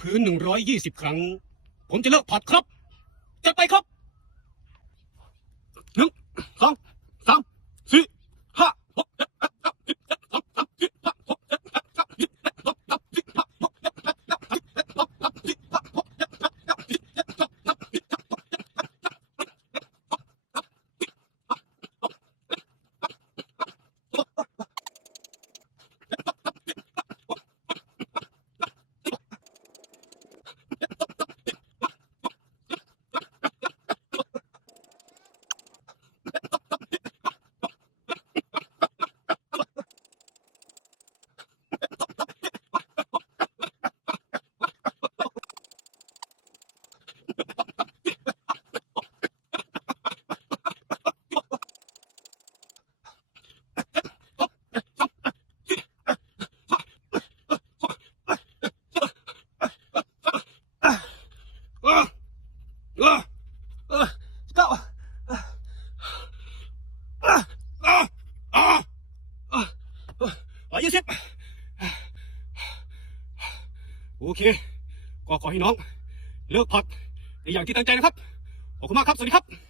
คืนหนึ่งร้อยยี่สิบครั้ง ผมจะเลิกผัดครับ จะไปครับหนึ่งสองสามสี่ห้าหกเจ็ดแปดเก้าสิบเจ็ดสองสามสี่ห้าหกเจ็ดแปดเก้าสิบเจ็ดสองสามสี่ห้าหกเจ็ดแปดเก้าสิบเจ็ดสองสามสี่ห้าหกเจ็ดแปดเก้าสิบเจ็ดสองสามสี่ห้าหกเจ็ดแปดเก้า เออเออเออเก้าเออเออเออเออเออเออ ยี่สิบโอเค ก็ขอให้น้อง เลิกผัดในอย่างที่ตั้งใจนะครับ ขอบคุณมากครับ สวัสดีครับ